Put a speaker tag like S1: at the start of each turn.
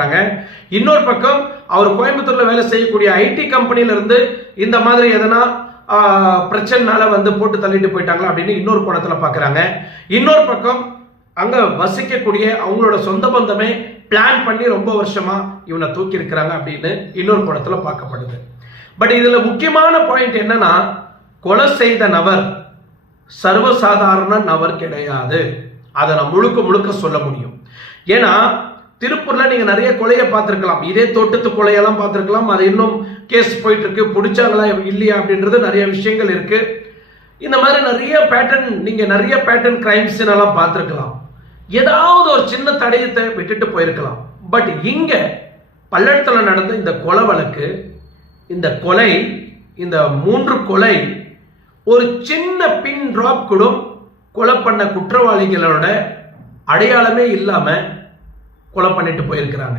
S1: பண்றாங்க. இன்னொரு பக்கம் அவர் கோயம்புத்தூர்ல வேலை செய்யக்கூடிய ஐடி கம்பெனில இருந்து இந்த மாதிரி எதனா ஆஹ், பிரச்சனைனால வந்து போட்டு தள்ளிட்டு போயிட்டாங்களா அப்படின்னு இன்னொரு கோணத்துல பாக்குறாங்க. இன்னொரு பக்கம் அங்க வசிக்கக்கூடிய அவங்களோட சொந்த பந்தமே பிளான் பண்ணி ரொம்ப வருஷமா இவனை தூக்கி இருக்கிறாங்க அப்படின்னு இன்னொரு கோணத்துல பார்க்கப்படுது. பட் இதுல முக்கியமான பாயிண்ட் என்னன்னா கொலை செய்த நபர் சர்வசாதாரண நபர் கிடையாது. அதை நான் முழுக்க முழுக்க சொல்ல முடியும். ஏன்னா திருப்பூர்ல நீங்க நிறைய கொலையை பார்த்துருக்கலாம். இதே தோட்டத்து கொலையெல்லாம் பார்த்துருக்கலாம். அது இன்னும் கேஸ் போயிட்டு இருக்கு பிடிச்சாங்களா இல்லையா அப்படின்றது நிறைய விஷயங்கள் இருக்கு. இந்த மாதிரி நிறைய பேட்டர்ன் நீங்க நிறைய பேட்டர்ன் கிரைம்ஸ் எல்லாம் பார்த்துருக்கலாம். ஏதாவது ஒரு சின்ன தடயத்தை விட்டுட்டு போயிருக்கலாம். பட் இங்க பல்லடத்தில் நடந்த இந்த கொலை வழக்கு இந்த கொலை இந்த மூன்று கொலை ஒரு சின்ன பின் டிராப் கூட கொலை பண்ண குற்றவாளிகளோட அடையாளமே இல்லாமல் கொலை பண்ணிட்டு போயிருக்கிறாங்க.